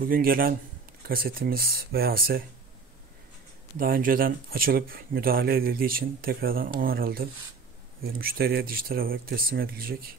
Bugün gelen kasetimiz VHS daha önceden açılıp müdahale edildiği için tekrardan onarıldı ve müşteriye dijital olarak teslim edilecek.